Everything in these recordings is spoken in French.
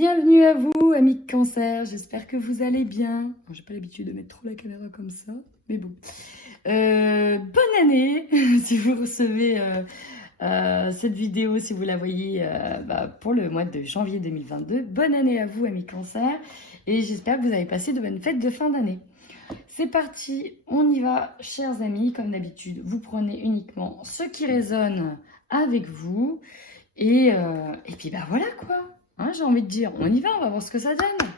Bienvenue à vous, amis de Cancer. J'espère que vous allez bien. J'ai pas l'habitude de mettre trop la caméra comme ça, mais bon. Bonne année si vous recevez cette vidéo, si vous la voyez pour le mois de janvier 2022. Bonne année à vous, amis Cancer, et j'espère que vous avez passé de bonnes fêtes de fin d'année. C'est parti, on y va, chers amis. Comme d'habitude, vous prenez uniquement ce qui résonne avec vous, et puis voilà quoi. Hein, j'ai envie de dire, on y va, on va voir ce que ça donne.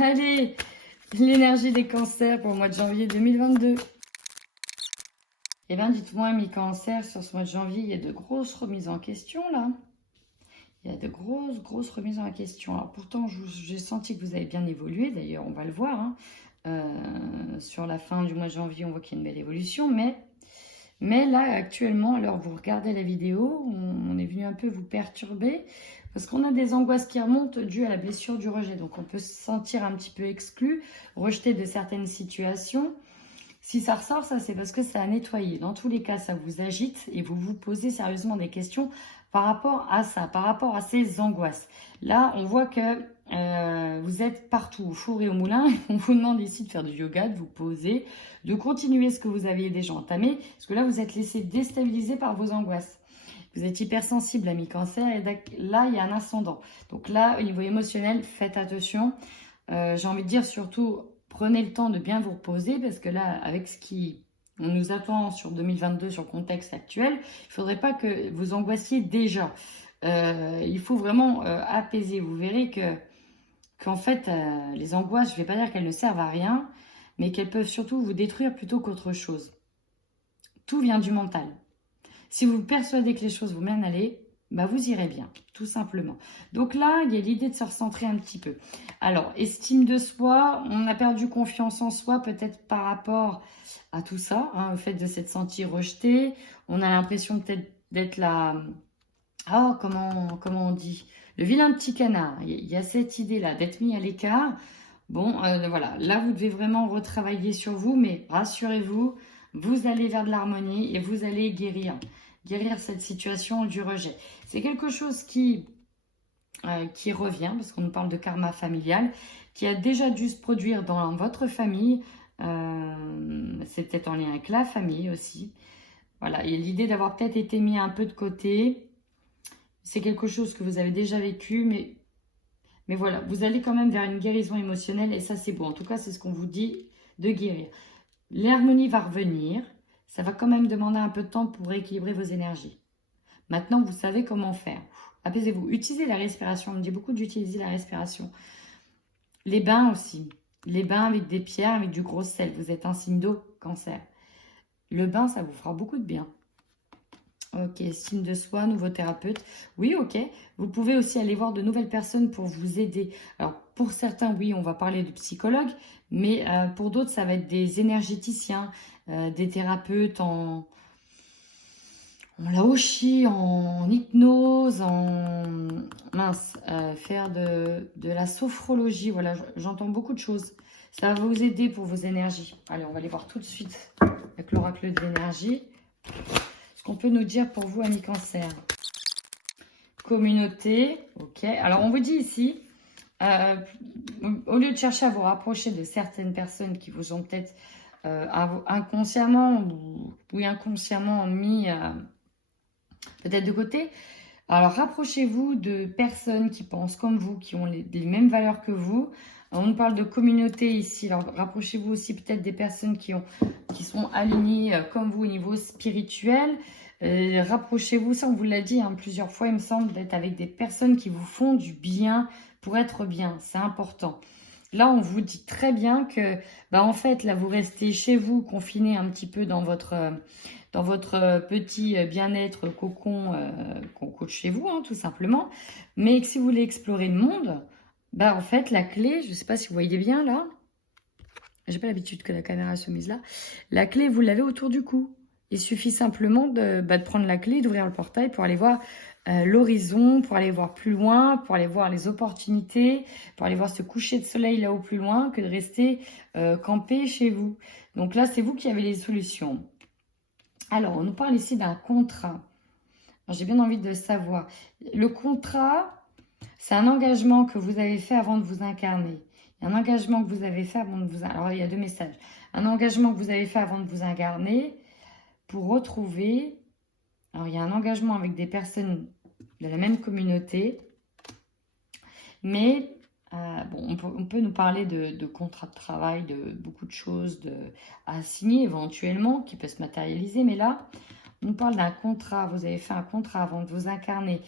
Allez, l'énergie des cancers pour le mois de janvier 2022. Eh bien, dites-moi, mes cancers, sur ce mois de janvier, il y a de grosses remises en question, là. Il y a de grosses remises en question. Alors, pourtant, j'ai senti que vous avez bien évolué. D'ailleurs, on va le voir. Hein. Sur la fin du mois de janvier, on voit qu'il y a une belle évolution. Mais là, actuellement, alors vous regardez la vidéo, on est venu un peu vous perturber parce qu'on a des angoisses qui remontent dues à la blessure du rejet. Donc, on peut se sentir un petit peu exclu, rejeté de certaines situations. Si ça ressort, ça, c'est parce que ça a nettoyé. Dans tous les cas, ça vous agite et vous vous posez sérieusement des questions par rapport à ça, par rapport à ces angoisses. Là, on voit que vous êtes partout, au four et au moulin. On vous demande ici de faire du yoga, de vous poser, de continuer ce que vous aviez déjà entamé, parce que là, vous êtes laissé déstabiliser par vos angoisses. Vous êtes hypersensible, ami Cancer, et là, il y a un ascendant. Donc là, au niveau émotionnel, faites attention. J'ai envie de dire surtout, prenez le temps de bien vous reposer, parce que là, avec ce qui on nous attend sur 2022, sur le contexte actuel, il ne faudrait pas que vous angoissiez déjà. Il faut vraiment apaiser. Vous verrez qu'en fait, les angoisses, je ne vais pas dire qu'elles ne servent à rien, mais qu'elles peuvent surtout vous détruire plutôt qu'autre chose. Tout vient du mental. Si vous persuadez que les choses vous mènent à aller, vous irez bien, tout simplement. Donc là, il y a l'idée de se recentrer un petit peu. Alors, estime de soi, on a perdu confiance en soi, peut-être par rapport à tout ça, hein, au fait de s'être senti rejeté. On a l'impression peut-être d'être là... Ah, comment on dit? Le vilain petit canard. Il y a cette idée-là, d'être mis à l'écart. Bon, voilà. Là, vous devez vraiment retravailler sur vous, mais rassurez-vous, vous allez vers de l'harmonie et vous allez guérir cette situation du rejet. C'est quelque chose qui revient, parce qu'on nous parle de karma familial, qui a déjà dû se produire dans votre famille. C'est peut-être en lien avec la famille aussi. Voilà, et l'idée d'avoir peut-être été mis un peu de côté, c'est quelque chose que vous avez déjà vécu, mais voilà, vous allez quand même vers une guérison émotionnelle et ça c'est beau. En tout cas, c'est ce qu'on vous dit de guérir. L'harmonie va revenir, ça va quand même demander un peu de temps pour rééquilibrer vos énergies. Maintenant, vous savez comment faire. Apaisez-vous. Utilisez la respiration. On me dit beaucoup d'utiliser la respiration. Les bains aussi. Les bains avec des pierres, avec du gros sel. Vous êtes un signe d'eau, Cancer. Le bain, ça vous fera beaucoup de bien. Ok, estime de soi, nouveau thérapeute. Oui, ok. Vous pouvez aussi aller voir de nouvelles personnes pour vous aider. Alors, pour certains, oui, on va parler de psychologues, mais pour d'autres, ça va être des énergéticiens, des thérapeutes en laoshi, en hypnose, faire de la sophrologie. Voilà, j'entends beaucoup de choses. Ça va vous aider pour vos énergies. Allez, on va aller voir tout de suite avec l'oracle de l'énergie. Qu'on peut nous dire pour vous, amis Cancer? Communauté, ok. Alors, on vous dit ici, au lieu de chercher à vous rapprocher de certaines personnes qui vous ont peut-être inconsciemment ou inconsciemment mis peut-être de côté, alors rapprochez-vous de personnes qui pensent comme vous, qui ont les mêmes valeurs que vous. On nous parle de communauté ici, alors rapprochez-vous aussi peut-être des personnes qui sont alignées comme vous au niveau spirituel. Rapprochez-vous, ça on vous l'a dit plusieurs fois, il me semble, d'être avec des personnes qui vous font du bien pour être bien, c'est important. Là, on vous dit très bien que, en fait, là, vous restez chez vous, confiné un petit peu dans votre petit bien-être cocon qu'on coach chez vous, tout simplement. Mais que si vous voulez explorer le monde, en fait, la clé, je ne sais pas si vous voyez bien là, j'ai pas l'habitude que la caméra se mise là, la clé, vous l'avez autour du cou. Il suffit simplement de prendre la clé, d'ouvrir le portail pour aller voir l'horizon, pour aller voir plus loin, pour aller voir les opportunités, pour aller voir ce coucher de soleil là-haut plus loin, que de rester campé chez vous. Donc là, c'est vous qui avez les solutions. Alors, on nous parle ici d'un contrat. J'ai bien envie de savoir. Le contrat, C'est un engagement que vous avez fait avant de vous incarner. Il y a un engagement que vous avez fait avant de vous... Alors, il y a 2 messages. Un engagement que vous avez fait avant de vous incarner pour retrouver... Alors, il y a un engagement avec des personnes de la même communauté. Mais, bon, on peut nous parler de contrat de travail, de beaucoup de choses à signer éventuellement, qui peut se matérialiser. Mais là, on nous parle d'un contrat. Vous avez fait un contrat avant de vous incarner,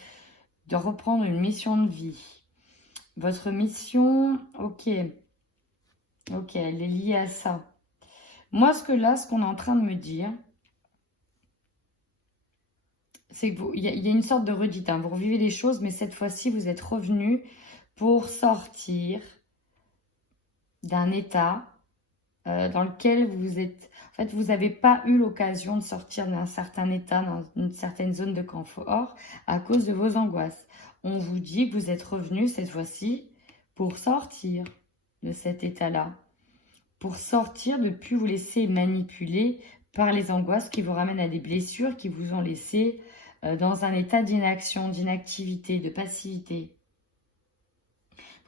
de reprendre une mission de vie. Votre mission, ok, elle est liée à ça. Moi, ce qu'on est en train de me dire, c'est qu'il y a une sorte de redite. Hein. Vous revivez les choses, mais cette fois-ci, vous êtes revenu pour sortir d'un état dans lequel vous êtes... En fait, vous n'avez pas eu l'occasion de sortir d'un certain état, dans une certaine zone de confort, à cause de vos angoisses. On vous dit que vous êtes revenu cette fois-ci pour sortir de cet état-là. Pour sortir, de ne plus vous laisser manipuler par les angoisses qui vous ramènent à des blessures qui vous ont laissé dans un état d'inaction, d'inactivité, de passivité.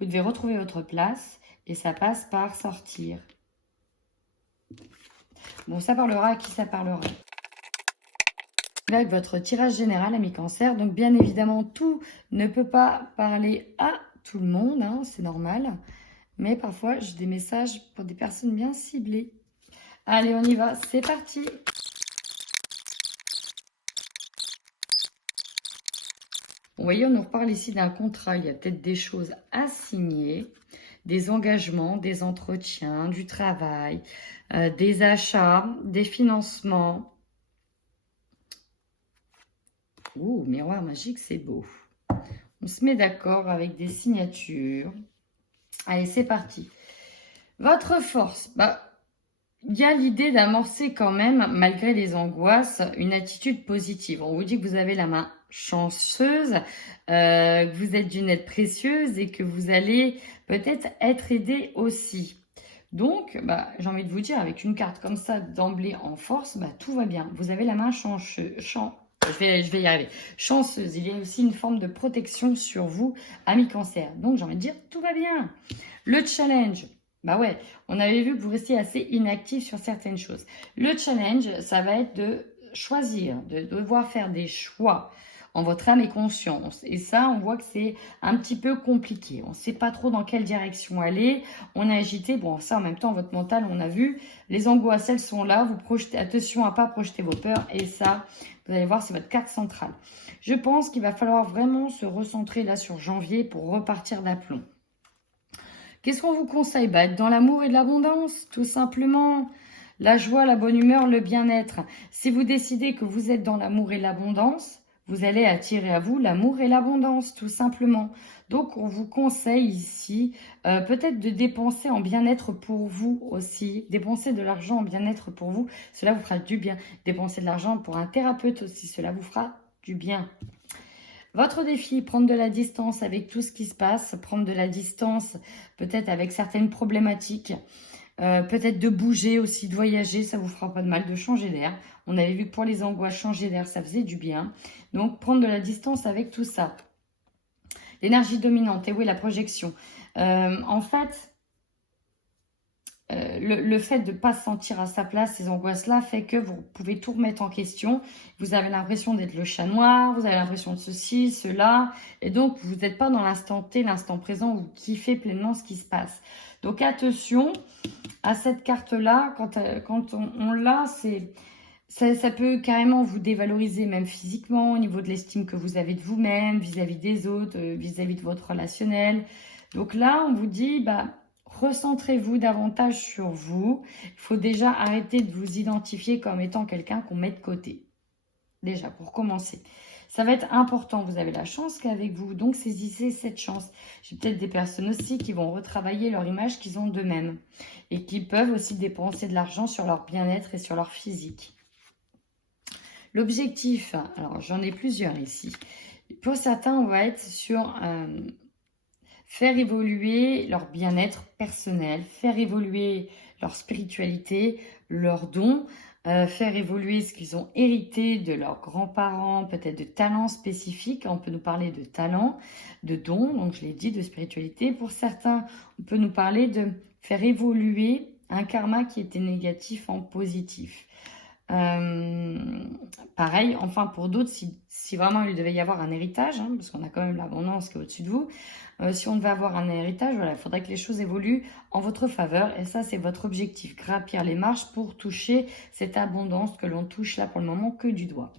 Vous devez retrouver votre place et ça passe par sortir. Bon, ça parlera à qui ça parlera. Là, avec votre tirage général, ami Cancer, donc bien évidemment, tout ne peut pas parler à tout le monde, hein, c'est normal. Mais parfois, j'ai des messages pour des personnes bien ciblées. Allez, on y va, c'est parti! Vous voyez, on nous reparle ici d'un contrat. Il y a peut-être des choses à signer, des engagements, des entretiens, du travail, des achats, des financements. Ouh, miroir magique, c'est beau. On se met d'accord avec des signatures. Allez, c'est parti. Votre force, il y a l'idée d'amorcer quand même, malgré les angoisses, une attitude positive. On vous dit que vous avez la main chanceuse, que vous êtes d'une aide précieuse et que vous allez peut-être être aidé aussi. Donc, j'ai envie de vous dire, avec une carte comme ça d'emblée en force, tout va bien. Vous avez la main chanceuse. Je vais y arriver. Chanceuse. Il y a aussi une forme de protection sur vous, ami Cancer. Donc, j'ai envie de dire, tout va bien. Le challenge. Ouais, on avait vu que vous restiez assez inactif sur certaines choses. Le challenge, ça va être de choisir, de devoir faire des choix en votre âme et conscience. Et ça, on voit que c'est un petit peu compliqué. On ne sait pas trop dans quelle direction aller. On est agité. Bon, ça, en même temps, votre mental, on a vu. Les angoisses, elles sont là. Vous projetez, attention à ne pas projeter vos peurs. Et ça, vous allez voir, c'est votre carte centrale. Je pense qu'il va falloir vraiment se recentrer là sur janvier pour repartir d'aplomb. Qu'est-ce qu'on vous conseille? Être dans l'amour et de l'abondance, tout simplement. La joie, la bonne humeur, le bien-être. Si vous décidez que vous êtes dans l'amour et l'abondance, vous allez attirer à vous l'amour et l'abondance, tout simplement. Donc, on vous conseille ici peut-être de dépenser en bien-être pour vous aussi. Dépenser de l'argent en bien-être pour vous, cela vous fera du bien. Dépenser de l'argent pour un thérapeute aussi, cela vous fera du bien. Votre défi, prendre de la distance avec tout ce qui se passe, prendre de la distance peut-être avec certaines problématiques, peut-être de bouger aussi, de voyager, ça vous fera pas de mal, de changer d'air. On avait vu que pour les angoisses, changer d'air, ça faisait du bien. Donc, prendre de la distance avec tout ça. L'énergie dominante, et oui, la projection. En fait, le fait de ne pas se sentir à sa place, ces angoisses-là, fait que vous pouvez tout remettre en question. Vous avez l'impression d'être le chat noir, vous avez l'impression de ceci, cela. Et donc, vous n'êtes pas dans l'instant T, l'instant présent, vous kiffez pleinement ce qui se passe. Donc, attention à cette carte-là. Quand on l'a, ça peut carrément vous dévaloriser, même physiquement, au niveau de l'estime que vous avez de vous-même, vis-à-vis des autres, vis-à-vis de votre relationnel. Donc là, on vous dit... recentrez-vous davantage sur vous. Il faut déjà arrêter de vous identifier comme étant quelqu'un qu'on met de côté. Déjà, pour commencer. Ça va être important. Vous avez la chance qu'avec vous. Donc, saisissez cette chance. J'ai peut-être des personnes aussi qui vont retravailler leur image qu'ils ont d'eux-mêmes. Et qui peuvent aussi dépenser de l'argent sur leur bien-être et sur leur physique. L'objectif, alors j'en ai plusieurs ici. Pour certains, on va être sur... faire évoluer leur bien-être personnel, faire évoluer leur spiritualité, leurs dons, faire évoluer ce qu'ils ont hérité de leurs grands-parents, peut-être de talents spécifiques. On peut nous parler de talents, de dons, donc je l'ai dit, de spiritualité. Pour certains, on peut nous parler de faire évoluer un karma qui était négatif en positif. Pareil, enfin pour d'autres, si vraiment il devait y avoir un héritage, hein, parce qu'on a quand même l'abondance qui est au-dessus de vous, si on devait avoir un héritage, voilà, il faudrait que les choses évoluent en votre faveur, et ça c'est votre objectif, gravir les marches pour toucher cette abondance que l'on touche là pour le moment que du doigt.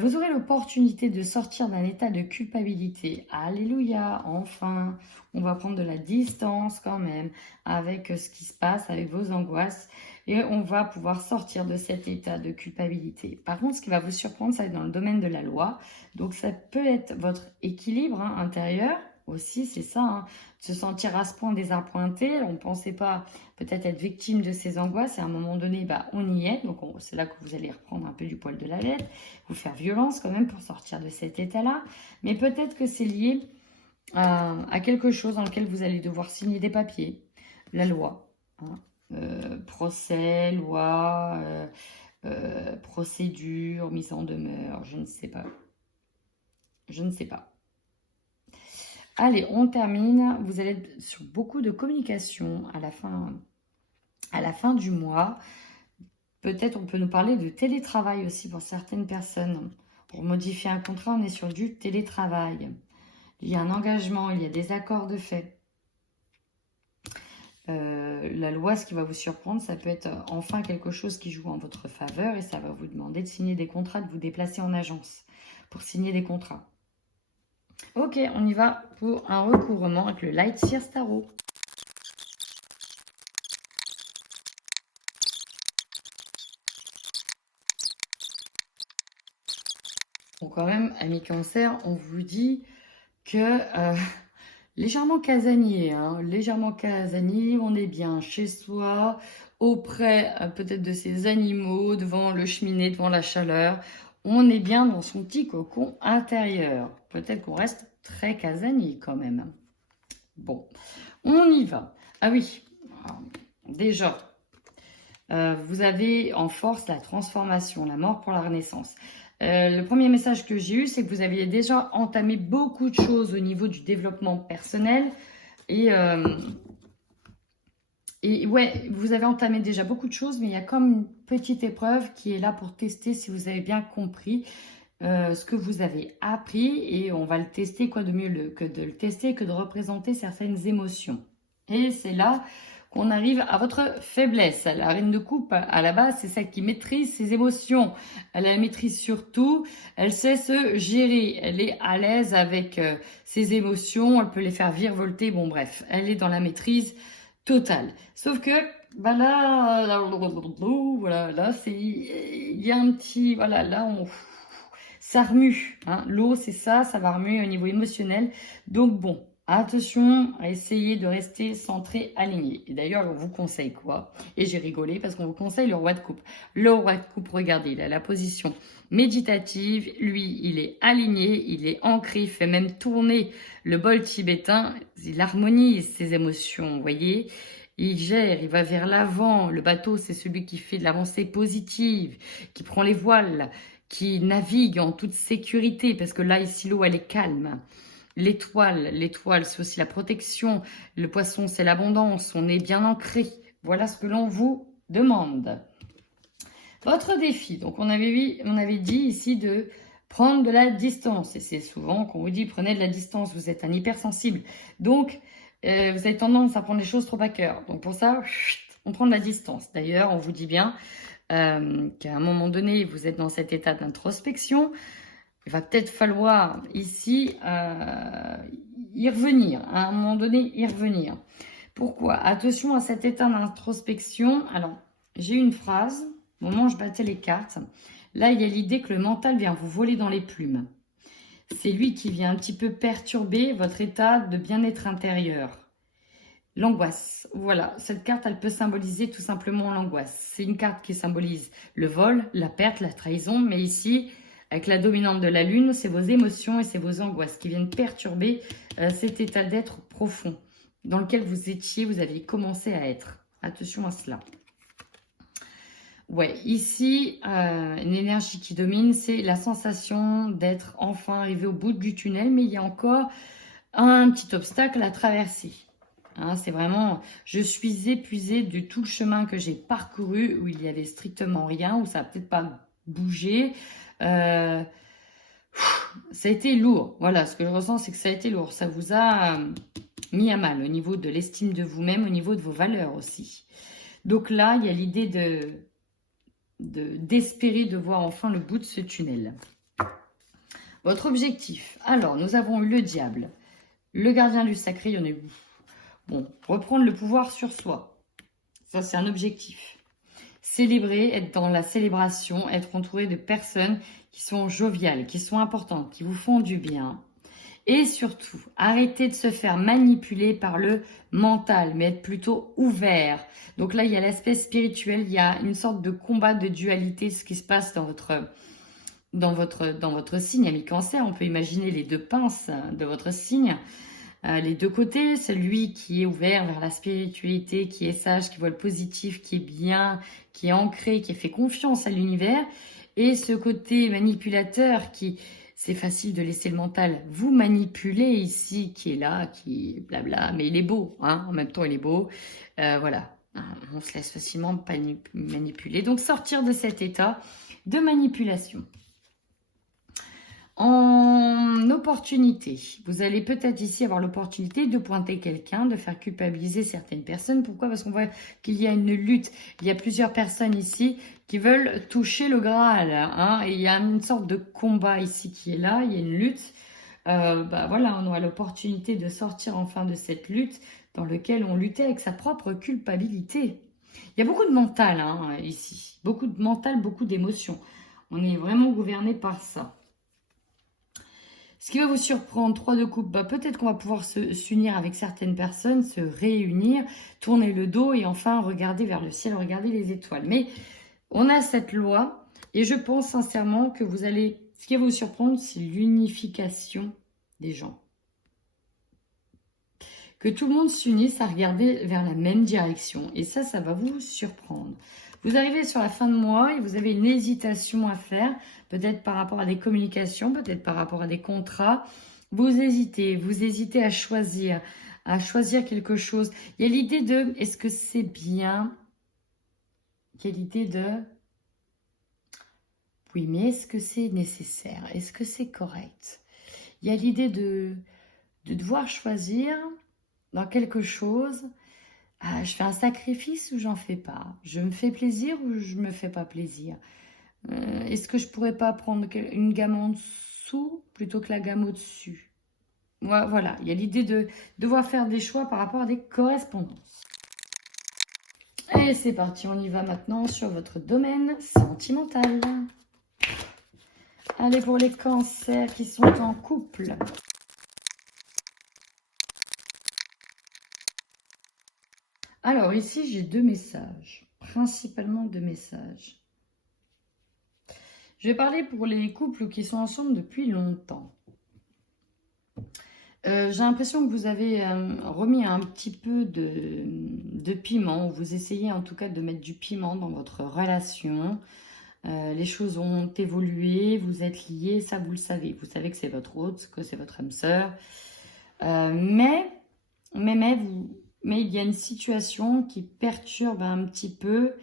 Vous aurez l'opportunité de sortir d'un état de culpabilité. Alléluia, enfin, on va prendre de la distance quand même avec ce qui se passe, avec vos angoisses. Et on va pouvoir sortir de cet état de culpabilité. Par contre, ce qui va vous surprendre, ça va être dans le domaine de la loi. Donc, ça peut être votre équilibre intérieur aussi, c'est ça, hein, se sentir à ce point désappointé. On ne pensait pas peut-être être victime de ces angoisses et à un moment donné, bah, on y est. Donc, c'est là que vous allez reprendre un peu du poil de la lettre, vous faire violence quand même pour sortir de cet état-là. Mais peut-être que c'est lié à quelque chose dans lequel vous allez devoir signer des papiers, la loi, hein. Procès, loi, procédure, mise en demeure, je ne sais pas. Je ne sais pas. Allez, on termine. Vous allez être sur beaucoup de communication à la fin du mois. Peut-être on peut nous parler de télétravail aussi pour certaines personnes. Pour modifier un contrat, on est sur du télétravail. Il y a un engagement, il y a des accords de fait. La loi, ce qui va vous surprendre, ça peut être enfin quelque chose qui joue en votre faveur et ça va vous demander de signer des contrats, de vous déplacer en agence pour signer des contrats. Ok, on y va pour un recouvrement avec le Light Seers Tarot. Bon, quand même, amis Cancer, on vous dit que légèrement casanier, hein, légèrement casanier, on est bien chez soi, auprès peut-être de ses animaux, devant le cheminée, devant la chaleur. On est bien dans son petit cocon intérieur. Peut-être qu'on reste très casanier quand même. Bon, on y va. Ah oui, déjà, vous avez en force la transformation, la mort pour la renaissance. Le premier message que j'ai eu, c'est que vous aviez déjà entamé beaucoup de choses au niveau du développement personnel. Et ouais, vous avez entamé déjà beaucoup de choses, mais il y a comme une petite épreuve qui est là pour tester si vous avez bien compris ce que vous avez appris. Et on va le tester, quoi de mieux que de le tester, que de représenter certaines émotions. Et c'est là qu'on arrive à votre faiblesse. La reine de coupe, à la base, c'est celle qui maîtrise ses émotions. Elle la maîtrise surtout. Elle sait se gérer. Elle est à l'aise avec ses émotions. Elle peut les faire virevolter. Bon, bref, elle est dans la maîtrise totale. Sauf que, bah là, voilà, là, il y a un petit, voilà, là, ça remue. Hein. L'eau, c'est ça, ça va remuer au niveau émotionnel. Donc, bon. Attention à essayer de rester centré, aligné. Et d'ailleurs, on vous conseille quoi? Et j'ai rigolé parce qu'on vous conseille le roi de coupe. Le roi de coupe, regardez, il a la position méditative. Lui, il est aligné, il est ancré, il fait même tourner le bol tibétain. Il harmonise ses émotions, vous voyez? Il gère, il va vers l'avant. Le bateau, c'est celui qui fait de l'avancée positive, qui prend les voiles, qui navigue en toute sécurité parce que là, ici, l'eau, elle est calme. L'étoile, c'est aussi la protection. Le poisson, c'est l'abondance. On est bien ancré. Voilà ce que l'on vous demande. Votre défi, donc on avait dit ici de prendre de la distance. Et c'est souvent qu'on vous dit prenez de la distance. Vous êtes un hypersensible. Donc, vous avez tendance à prendre les choses trop à cœur. Donc pour ça, on prend de la distance. D'ailleurs, on vous dit bien qu'à un moment donné, vous êtes dans cet état d'introspection. Il va peut-être falloir ici y revenir, à un moment donné y revenir. Pourquoi? Attention à cet état d'introspection. Alors, j'ai une phrase, au moment où je battais les cartes, là il y a l'idée que le mental vient vous voler dans les plumes. C'est lui qui vient un petit peu perturber votre état de bien-être intérieur. L'angoisse, voilà, cette carte elle peut symboliser tout simplement l'angoisse. C'est une carte qui symbolise le vol, la perte, la trahison, mais ici... Avec la dominante de la lune, c'est vos émotions et c'est vos angoisses qui viennent perturber cet état d'être profond dans lequel vous aviez commencé à être. Attention à cela. Ouais, ici, une énergie qui domine, c'est la sensation d'être enfin arrivé au bout du tunnel, mais il y a encore un petit obstacle à traverser. Hein, c'est vraiment, je suis épuisée de tout le chemin que j'ai parcouru, où il y avait strictement rien, où ça n'a peut-être pas bougé. Ça a été lourd. Voilà, ce que je ressens, c'est que ça a été lourd. Ça vous a mis à mal au niveau de l'estime de vous-même, au niveau de vos valeurs aussi. Donc là, il y a l'idée d'espérer de voir enfin le bout de ce tunnel. Votre objectif. Alors, nous avons eu le diable, le gardien du sacré, il y en a eu. Bon, reprendre le pouvoir sur soi. Ça, c'est un objectif. Célébrer, être dans la célébration, être entouré de personnes qui sont joviales, qui sont importantes, qui vous font du bien. Et surtout, arrêtez de se faire manipuler par le mental, mais être plutôt ouvert. Donc là, il y a l'aspect spirituel, il y a une sorte de combat de dualité, ce qui se passe dans votre signe, ami Cancer. On peut imaginer les deux pinces de votre signe, les deux côtés, celui qui est ouvert vers la spiritualité, qui est sage, qui voit le positif, qui est bien, qui est ancré, qui fait confiance à l'univers, et ce côté manipulateur qui, c'est facile de laisser le mental vous manipuler ici, qui est là, qui blabla, mais il est beau, hein, en même temps il est beau, voilà, on se laisse facilement manipuler, donc sortir de cet état de manipulation. En opportunité, vous allez peut-être ici avoir l'opportunité de pointer quelqu'un, de faire culpabiliser certaines personnes. Pourquoi? Parce qu'on voit qu'il y a une lutte. Il y a plusieurs personnes ici qui veulent toucher le Graal. Hein, et il y a une sorte de combat ici qui est là. Il y a une lutte. Voilà, on aura l'opportunité de sortir enfin de cette lutte dans laquelle on luttait avec sa propre culpabilité. Il y a beaucoup de mental hein, ici. Beaucoup de mental, beaucoup d'émotions. On est vraiment gouverné par ça. Ce qui va vous surprendre, 3 de coupe, peut-être qu'on va pouvoir s'unir avec certaines personnes, se réunir, tourner le dos et enfin regarder vers le ciel, regarder les étoiles. Mais on a cette loi et je pense sincèrement que vous allez... Ce qui va vous surprendre, c'est l'unification des gens. Que tout le monde s'unisse à regarder vers la même direction. Et ça va vous surprendre. Vous arrivez sur la fin de mois et vous avez une hésitation à faire, peut-être par rapport à des communications, peut-être par rapport à des contrats. Vous hésitez à choisir quelque chose. Il y a l'idée de, est-ce que c'est bien? Il y a l'idée de, oui, mais est-ce que c'est nécessaire? Est-ce que c'est correct? Il y a l'idée de devoir choisir dans quelque chose. Ah, je fais un sacrifice ou j'en fais pas? Je me fais plaisir ou je me fais pas plaisir? Est-ce que je pourrais pas prendre une gamme en dessous plutôt que la gamme au-dessus? Voilà, il y a l'idée de devoir faire des choix par rapport à des correspondances. Et c'est parti, on y va maintenant sur votre domaine sentimental. Allez, pour les cancers qui sont en couple. Alors ici, j'ai 2 messages, principalement 2 messages. Je vais parler pour les couples qui sont ensemble depuis longtemps. J'ai l'impression que vous avez remis un petit peu de piment, ou vous essayez en tout cas de mettre du piment dans votre relation. Les choses ont évolué, vous êtes liés, ça vous le savez. Vous savez que c'est votre hôte, que c'est votre âme sœur. Mais il y a une situation qui perturbe un petit peu.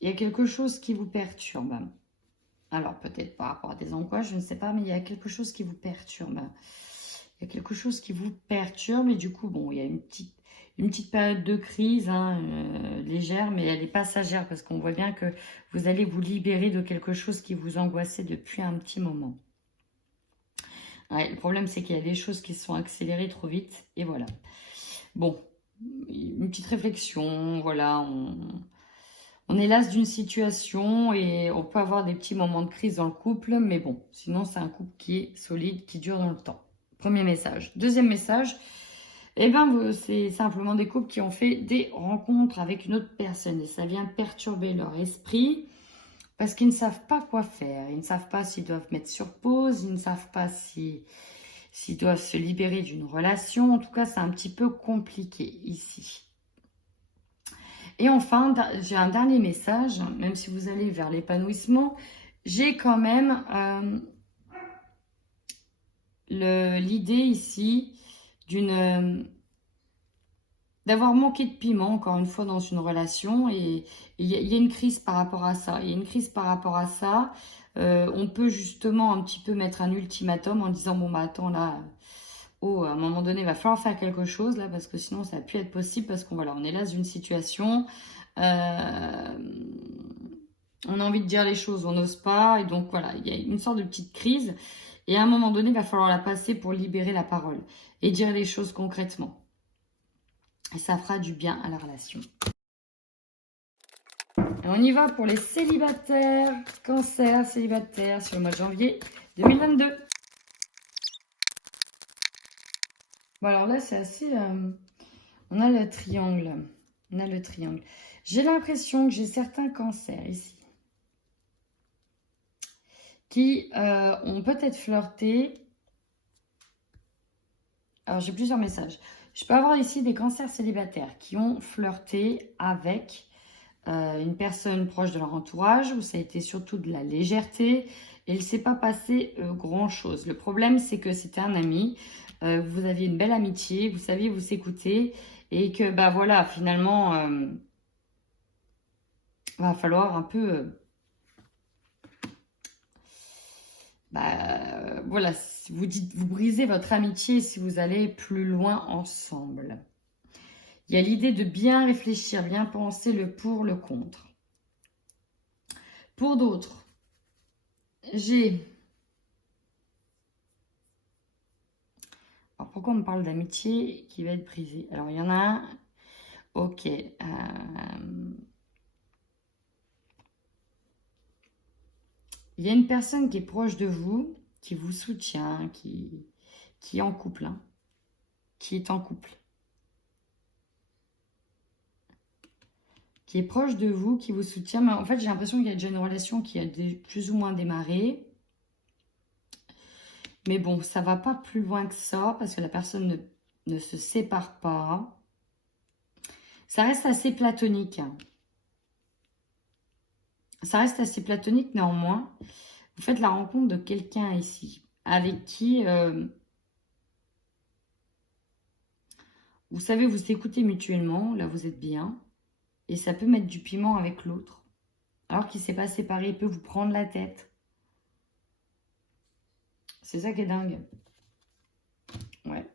Il y a quelque chose qui vous perturbe. Alors, peut-être par rapport à des angoisses, je ne sais pas, mais il y a quelque chose qui vous perturbe. Il y a quelque chose qui vous perturbe et du coup, bon, il y a une petite période de crise hein, légère, mais elle est passagère parce qu'on voit bien que vous allez vous libérer de quelque chose qui vous angoissait depuis un petit moment. Ouais, le problème, c'est qu'il y a des choses qui se sont accélérées trop vite et voilà. Bon, une petite réflexion, voilà, on est las d'une situation et on peut avoir des petits moments de crise dans le couple, mais bon, sinon c'est un couple qui est solide, qui dure dans le temps. Premier message. Deuxième message, eh ben, c'est simplement des couples qui ont fait des rencontres avec une autre personne et ça vient perturber leur esprit parce qu'ils ne savent pas quoi faire. Ils ne savent pas s'ils doivent mettre sur pause, ils ne savent pas s'ils doivent se libérer d'une relation. En tout cas, c'est un petit peu compliqué ici. Et enfin, j'ai un dernier message, même si vous allez vers l'épanouissement, j'ai quand même l'idée ici d'avoir manqué de piment, encore une fois, dans une relation. Et il y a une crise par rapport à ça. Il y a une crise par rapport à ça. On peut justement un petit peu mettre un ultimatum en disant, bon, bah attends, là, oh, à un moment donné, il va falloir faire quelque chose, là, parce que sinon, ça va plus être possible, parce qu'on voilà, on est là dans une situation... on a envie de dire les choses, on n'ose pas. Et donc, voilà, il y a une sorte de petite crise. Et à un moment donné, il va falloir la passer pour libérer la parole et dire les choses concrètement. Et ça fera du bien à la relation. Et on y va pour les célibataires, cancer, célibataires sur le mois de janvier 2022. Bon, alors là, c'est assez... on a le triangle. On a le triangle. J'ai l'impression que j'ai certains cancers ici qui ont peut-être flirté. Alors, j'ai plusieurs messages. Je peux avoir ici des cancers célibataires qui ont flirté avec une personne proche de leur entourage, où ça a été surtout de la légèreté et il ne s'est pas passé grand-chose. Le problème, c'est que c'était un ami, vous aviez une belle amitié, vous saviez vous s'écouter et que, bah voilà, finalement, va falloir un peu... voilà, vous dites, vous brisez votre amitié si vous allez plus loin ensemble. Il y a l'idée de bien réfléchir, bien penser le pour, le contre. Pour d'autres, j'ai... Alors, pourquoi on me parle d'amitié qui va être brisée? Alors, il y en a un... Ok. Il y a une personne qui est proche de vous, qui vous soutient, qui est en couple, hein, qui est en couple. Qui est proche de vous, qui vous soutient. Mais en fait, j'ai l'impression qu'il y a déjà une relation qui a plus ou moins démarré. Mais bon, ça ne va pas plus loin que ça, parce que la personne ne se sépare pas. Ça reste assez platonique. Ça reste assez platonique, néanmoins. Vous faites la rencontre de quelqu'un ici, avec qui, vous savez, vous écoutez mutuellement, là vous êtes bien, et ça peut mettre du piment avec l'autre. Alors qu'il ne s'est pas séparé, il peut vous prendre la tête. C'est ça qui est dingue. Ouais.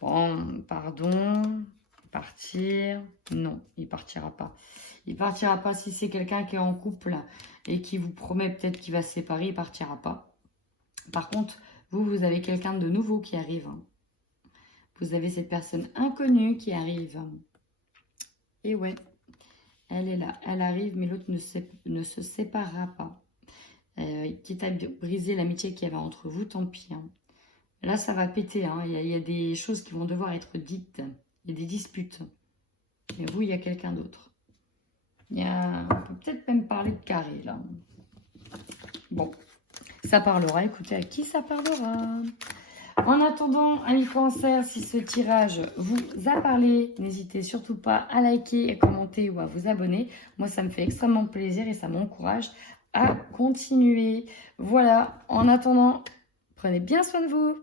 Bon, pardon, partir. Non, il partira pas. Il partira pas si c'est quelqu'un qui est en couple et qui vous promet peut-être qu'il va se séparer, il partira pas. Par contre, vous avez quelqu'un de nouveau qui arrive. Vous avez cette personne inconnue qui arrive. Et ouais, elle est là. Elle arrive, mais l'autre ne se séparera pas. Quitte à briser l'amitié qu'il y avait entre vous, tant pis. Hein. Là, ça va péter. Hein. Il y a des choses qui vont devoir être dites. Il y a des disputes. Et vous, il y a quelqu'un d'autre. On peut peut-être même parler de carré, là. Bon, ça parlera. Écoutez, à qui ça parlera? En attendant, amis cancer, si ce tirage vous a parlé, n'hésitez surtout pas à liker, à commenter ou à vous abonner. Moi, ça me fait extrêmement plaisir et ça m'encourage à continuer. Voilà, en attendant, prenez bien soin de vous.